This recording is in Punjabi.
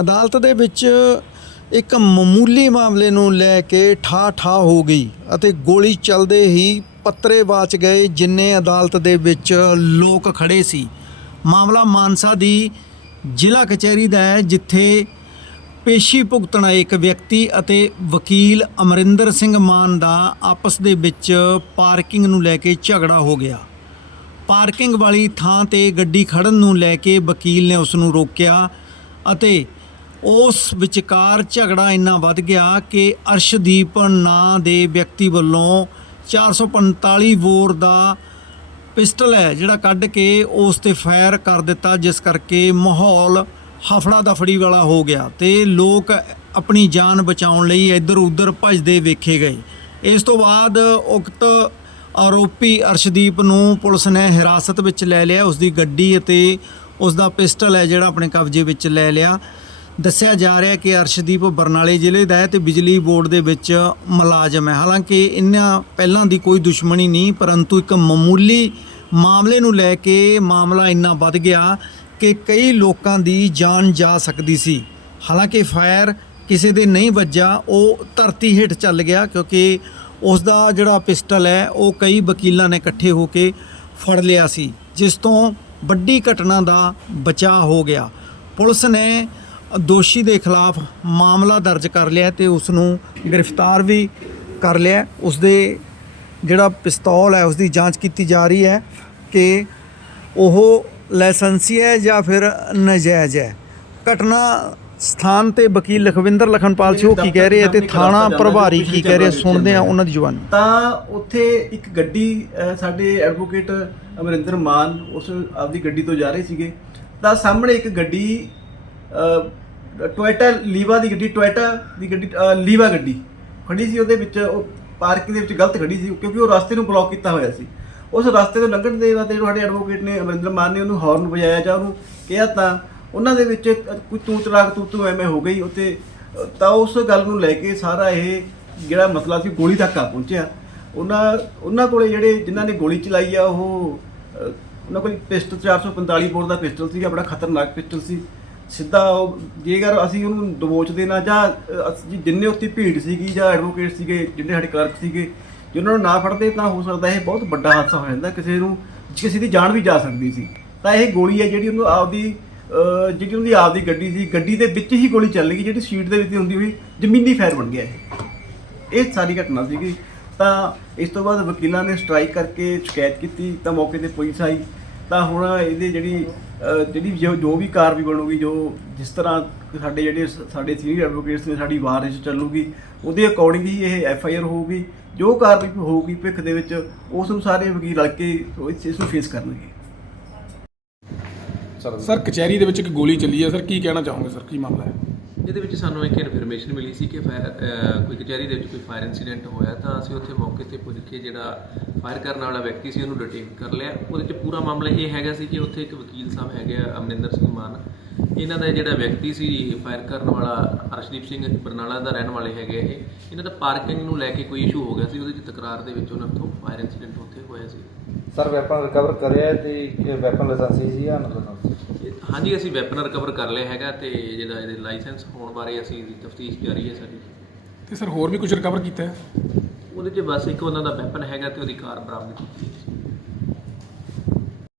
ਅਦਾਲਤ ਦੇ ਵਿੱਚ ਇੱਕ ਮਾਮੂਲੀ ਮਾਮਲੇ ਨੂੰ ਲੈ ਕੇ ਠਾ ਠਾ ਹੋ ਗਈ ਅਤੇ ਗੋਲੀ ਚੱਲਦੇ ਹੀ ਪੱਤਰੇ ਵਾਚ ਗਏ ਜਿੰਨੇ ਅਦਾਲਤ ਦੇ ਵਿੱਚ ਲੋਕ ਖੜੇ ਸੀ। ਮਾਮਲਾ ਮਾਨਸਾ ਦੀ ਜ਼ਿਲ੍ਹਾ ਕਚਹਿਰੀ ਦਾ ਹੈ, ਜਿੱਥੇ ਪੇਸ਼ੀ ਭੁਗਤਣਾ ਇੱਕ ਵਿਅਕਤੀ ਅਤੇ ਵਕੀਲ ਅਮਰਿੰਦਰ ਸਿੰਘ ਮਾਨ ਦਾ ਆਪਸ ਦੇ ਵਿੱਚ ਪਾਰਕਿੰਗ ਨੂੰ ਲੈ ਕੇ ਝਗੜਾ ਹੋ ਗਿਆ। ਪਾਰਕਿੰਗ ਵਾਲੀ ਥਾਂ ਤੇ ਗੱਡੀ ਖੜਨ ਨੂੰ ਲੈ ਕੇ ਵਕੀਲ ਨੇ ਉਸ ਨੂੰ ਰੋਕਿਆ ਅਤੇ ਉਸ ਵਿਚਕਾਰ ਝਗੜਾ ਇੰਨਾ ਵੱਧ ਗਿਆ ਕਿ ਅਰਸ਼ਦੀਪ ਨਾਂ ਦੇ ਵਿਅਕਤੀ ਵੱਲੋਂ 445 ਵੋਰ ਦਾ ਪਿਸਟਲ ਹੈ, ਜਿਹੜਾ ਕੱਢ ਕੇ ਉਸ ਤੇ ਫਾਇਰ ਕਰ ਦਿੱਤਾ, ਜਿਸ ਕਰਕੇ ਮਾਹੌਲ ਹਫੜਾ ਦਫੜੀ ਵਾਲਾ ਹੋ ਗਿਆ ਤੇ ਲੋਕ ਆਪਣੀ ਜਾਨ ਬਚਾਉਣ ਲਈ ਇੱਧਰ ਉੱਧਰ ਭੱਜਦੇ ਵੇਖੇ ਗਏ। ਇਸ ਤੋਂ ਬਾਅਦ ਉਕਤ ਆਰੋਪੀ ਅਰਸ਼ਦੀਪ ਨੂੰ ਪੁਲਿਸ ਨੇ ਹਿਰਾਸਤ ਵਿੱਚ ਲੈ ਲਿਆ ਉਸ ਦੀ ਗੱਡੀ ਅਤੇ ਉਸ ਦਾ ਪਿਸਟਲ ਹੈ, ਜਿਹੜਾ ਆਪਣੇ ਕਬਜ਼ੇ ਵਿੱਚ ਲੈ ਲਿਆ। ਦੱਸਿਆ ਜਾ ਰਿਹਾ ਕਿ ਅਰਸ਼ਦੀਪ ਬਰਨਾਲੇ ਜ਼ਿਲ੍ਹੇ ਦਾ ਹੈ ਤੇ ਬਿਜਲੀ ਬੋਰਡ ਦੇ ਵਿੱਚ ਮੁਲਾਜ਼ਮ ਹੈ। ਹਾਲਾਂਕਿ ਇਹਨਾਂ ਪਹਿਲਾਂ ਦੀ ਕੋਈ ਦੁਸ਼ਮਣੀ ਨਹੀਂ, ਪਰੰਤੂ ਇੱਕ ਮਾਮੂਲੀ ਮਾਮਲੇ ਨੂੰ ਲੈ ਕੇ ਮਾਮਲਾ ਇੰਨਾ ਵੱਧ ਗਿਆ ਕਿ ਕਈ ਲੋਕਾਂ ਦੀ ਜਾਨ ਜਾ ਸਕਦੀ ਸੀ। ਹਾਲਾਂਕਿ ਫਾਇਰ ਕਿਸੇ ਦੇ ਨਹੀਂ ਵੱਜਾ ਉਹ ਧਰਤੀ ਹੇਠ ਚੱਲ ਗਿਆ ਕਿਉਂਕਿ ਉਸ ਦਾ ਜਿਹੜਾ ਪਿਸਟਲ ਹੈ, ਉਹ ਕਈ ਵਕੀਲਾਂ ਨੇ ਇਕੱਠੇ ਹੋ ਕੇ ਫੜ ਲਿਆ ਸੀ, ਜਿਸ ਤੋਂ ਵੱਡੀ ਘਟਨਾ ਦਾ ਬਚਾਅ ਹੋ ਗਿਆ। ਪੁਲਿਸ ਨੇ ਦੋਸ਼ੀ ਦੇ ਖਿਲਾਫ ਮਾਮਲਾ ਦਰਜ ਕਰ ਲਿਆ ਤੇ ਉਸ ਨੂੰ ਗ੍ਰਿਫਤਾਰ ਵੀ ਕਰ ਲਿਆ। ਉਸ ਦੇ ਜਿਹੜਾ ਪਿਸਤੌਲ ਹੈ ਉਸ ਦੀ ਜਾਂਚ ਕੀਤੀ ਜਾ ਰਹੀ ਹੈ ਕਿ ਉਹ ਲਾਇਸੈਂਸੀ ਹੈ ਜਾਂ ਫਿਰ ਨਜਾਇਜ਼ ਹੈ। ਘਟਨਾ ਸਥਾਨ ਤੇ ਵਕੀਲ ਲਖਵਿੰਦਰ ਲਖਨਪਾਲ ਸੀ ਉਹ ਕੀ ਕਹਿ ਰਹੇ ਆ ਤੇ ਥਾਣਾ ਪ੍ਰਭਾਰੀ ਕੀ ਕਹਿ ਰਹੇ ਸੁਣਦੇ ਆ ਉਹਨਾਂ ਦੀ ਜ਼ੁਬਾਨੀ। ਤਾਂ ਉੱਥੇ ਇੱਕ ਗੱਡੀ ਸਾਡੇ ਐਡਵੋਕੇਟ ਅਮਰਿੰਦਰ ਮਾਨ ਉਸ ਆਪਦੀ ਗੱਡੀ ਤੋਂ ਜਾ ਰਹੇ ਸੀਗੇ। ਤਾਂ ਸਾਹਮਣੇ ਇੱਕ ਗੱਡੀ ਟੋਇਟਾ ਲੀਵਾ ਦੀ ਗੱਡੀ ਟੋਇਟਾ ਦੀ ਗੱਡੀ ਅਹ, ਲੀਵਾ ਗੱਡੀ। ਖੜੀ ਸੀ ਉਹਦੇ ਵਿੱਚ ਉਹ ਪਾਰਕਿੰਗ ਦੇ ਵਿੱਚ ਗਲਤ ਖੜੀ ਸੀ ਕਿਉਂਕਿ ਉਹ ਰਸਤੇ ਨੂੰ ਬਲੌਕ ਕੀਤਾ ਹੋਇਆ ਸੀ। ਉਸ ਰਸਤੇ ਤੋਂ ਲੰਘਣ ਦੇ ਵਾਸਤੇ ਸਾਡੇ ਐਡਵੋਕੇਟ ਨੇ ਅਮਰਿੰਦਰ ਮਾਨ ਨੇ ਉਹਨੂੰ ਹਾਰਨ ਵਜਾਇਆ ਜਾਂ ਉਹਨੂੰ ਕਿਹਾ ਤਾਂ ਉਹਨਾਂ ਦੇ ਵਿੱਚ ਕੋਈ ਤੂੰ ਤਲਾਕ ਤੂੰ ਤੂੰ ਐਵੇਂ ਹੋ ਗਈ ਉੱਤੇ ਤਾਂ ਉਸ ਗੱਲ ਨੂੰ ਲੈ ਕੇ ਸਾਰਾ ਇਹ ਜਿਹੜਾ ਮਸਲਾ ਸੀ ਗੋਲੀ ਤੱਕ ਆ ਪਹੁੰਚਿਆ। ਉਹਨਾਂ ਉਹਨਾਂ ਕੋਲੇ ਜਿਹੜੇ ਜਿਨ੍ਹਾਂ ਨੇ ਗੋਲੀ ਚਲਾਈ ਆ ਉਹ ਅ, ਉਹਨਾਂ ਕੋਲ ਪਿਸਟਲ 445 ਬੋਰ ਦਾ ਪਿਸਟਲ ਸੀ ਬੜਾ ਖਤਰਨਾਕ ਪਿਸਟਲ ਸੀ। ਸਿੱਧਾ ਉਹ ਜੇਕਰ ਅਸੀਂ ਉਹਨੂੰ ਦਬੋਚ ਦੇਣਾ ਜਾਂ ਅਸੀਂ ਜਿੰਨੇ ਉੱਤੇ ਭੀੜ ਸੀਗੀ ਜਾਂ ਐਡਵੋਕੇਟ ਸੀਗੇ, ਜਿੰਨੇ ਸਾਡੇ ਕਲਰਕ ਸੀਗੇ, ਜੇ ਉਹਨਾਂ ਨੂੰ ਨਾ ਫੜਦੇ ਤਾਂ ਹੋ ਸਕਦਾ ਇਹ ਬਹੁਤ ਵੱਡਾ ਹਾਦਸਾ ਹੋ ਜਾਂਦਾ, ਕਿਸੇ ਨੂੰ, ਕਿਸੇ ਦੀ ਜਾਨ ਵੀ ਜਾ ਸਕਦੀ ਸੀ। ਤਾਂ ਇਹ ਗੋਲੀ ਹੈ ਜਿਹੜੀ ਉਹਨੂੰ ਆਪਦੀ ਜਿਹੜੀ ਉਹਦੀ ਆਪਦੀ ਗੱਡੀ ਸੀ, ਗੱਡੀ ਦੇ ਵਿੱਚ ਹੀ ਗੋਲੀ ਚੱਲ ਗਈ, ਜਿਹੜੀ ਸੀਟ ਦੇ ਵਿੱਚ ਹੁੰਦੀ ਹੋਈ ਜ਼ਮੀਨੀ ਫਾਇਰ ਬਣ ਗਿਆ ਇਹ। ਇਹ ਸਾਰੀ ਘਟਨਾ ਸੀਗੀ। ਤਾਂ ਇਸ ਤੋਂ ਬਾਅਦ ਵਕੀਲਾਂ ਨੇ ਸਟ੍ਰਾਈਕ ਕਰਕੇ ਸ਼ਿਕਾਇਤ ਕੀਤੀ, ਤਾਂ ਮੌਕੇ ਤੇ ਪੁਲਿਸ ਆਈ। ਤਾਂ ਹੁਣ ਇਹਦੇ ਜਿਹੜੀ, ਅਹ, ਜਿਹੜੀ ਜੋ ਜੋ ਵੀ ਕਾਰਵਾਈ ਬਣੂਗੀ, ਜੋ ਜਿਸ ਤਰ੍ਹਾਂ ਸਾਡੇ ਜਿਹੜੇ ਸ- ਸਾਡੇ ਸੀਨੀਅਰ ਐਡਵੋਕੇਟਸ ਨੇ, ਸਾਡੀ ਵਾਰਿਸ ਚੱਲੂਗੀ, ਉਹਦੇ ਅਕੋਰਡਿੰਗ ਹੀ ਇਹ ਐਫ ਆਈ ਆਰ ਹੋਊਗੀ। ਜੋ ਕਾਰਵਾਈ ਹੋਊਗੀ ਭਵਿੱਖ ਦੇ ਵਿੱਚ, ਉਸ ਨੂੰ ਸਾਰੇ ਵਕੀਲ ਰਲ ਕੇ ਇਸ ਇਸ ਨੂੰ ਫੇਸ ਕਰਨਗੇ। ਸਰ, ਕਚਹਿਰੀ ਦੇ ਵਿੱਚ ਇੱਕ ਗੋਲੀ ਚੱਲੀ ਹੈ। ਸਰ, ਕੀ ਕਹਿਣਾ ਚਾਹੋਗੇ? ਸਰ, ਕੀ ਮਾਮਲਾ ਹੈ? ਇਹਦੇ ਵਿੱਚ ਸਾਨੂੰ ਇੱਕ ਇਨਫੋਰਮੇਸ਼ਨ ਮਿਲੀ ਸੀ ਕਿ ਫਾਇਰ ਕੋਈ ਕਚਹਿਰੀ ਦੇ ਵਿੱਚ ਕੋਈ ਫਾਇਰ ਇਨਸੀਡੈਂਟ ਹੋਇਆ ਤਾਂ ਅਸੀਂ ਉੱਥੇ ਮੌਕੇ ਤੇ ਪੁੱਜ ਕੇ ਜਿਹੜਾ ਫਾਇਰ ਕਰਨ ਵਾਲਾ ਵਿਅਕਤੀ ਸੀ ਉਹਨੂੰ ਡਿਟੇਨ ਕਰ ਲਿਆ। ਉਹਦੇ 'ਚ ਪੂਰਾ ਮਾਮਲਾ ਇਹ ਹੈਗਾ ਸੀ ਕਿ ਉੱਥੇ ਇੱਕ ਵਕੀਲ ਸਾਹਿਬ ਹੈਗੇ ਆ ਅਮਰਿੰਦਰ ਸਿੰਘ ਮਾਨ। ਇਹਨਾਂ ਦਾ ਜਿਹੜਾ ਵਿਅਕਤੀ ਸੀ ਫਾਇਰ ਕਰਨ ਵਾਲਾ ਅਰਸ਼ਦੀਪ ਸਿੰਘ ਬਰਨਾਲਾ ਦਾ ਰਹਿਣ ਵਾਲੇ ਹੈਗੇ ਇਹ। ਇਹਨਾਂ ਦਾ ਪਾਰਕਿੰਗ ਨੂੰ ਲੈ ਕੇ ਕੋਈ ਇਸ਼ੂ ਹੋ ਗਿਆ ਸੀ ਉਹਦੇ 'ਚ ਤਕਰਾਰ ਦੇ ਵਿੱਚ ਉਹਨਾਂ ਤੋਂ ਫਾਇਰ ਇਨਸੀਡੈਂਟ ਉੱਥੇ ਹੋਇਆ ਸੀ। ਸਰ ਵੈਪਨ ਰਿਕਵਰ ਕਰਿਆ ਤੇ ਵੈਪਨ ਲਾਇਸੈਂਸੀ ਸੀ ਜਾਂ ਇਹ- ਹਾਂਜੀ ਅਸੀਂ ਵੈਪਨ ਰਿਕਵਰ ਕਰ ਲਿਆ ਹੈਗਾ ਤੇ ਜਿਹੜਾ ਇਹਦੇ ਲਾਇਸੈਂਸ ਹੋਣ ਬਾਰੇ ਅਸੀਂ ਤਫਤੀਸ਼ ਜਾਰੀ ਹੈ ਸਾਡੀ। ਤੇ ਸਰ ਹੋਰ ਵੀ ਕੁਝ ਰਿਕਵਰ ਕੀਤਾ ਹੈ? ਉਹਦੇ 'ਚ ਬਸ ਇੱਕ ਉਹਨਾਂ ਦਾ ਵੈਪਨ ਹੈਗਾ ਤੇ ਉਹਦੀ ਕਾਰ ਬਰਾਮਦ ਕੀਤੀ ਹੈ।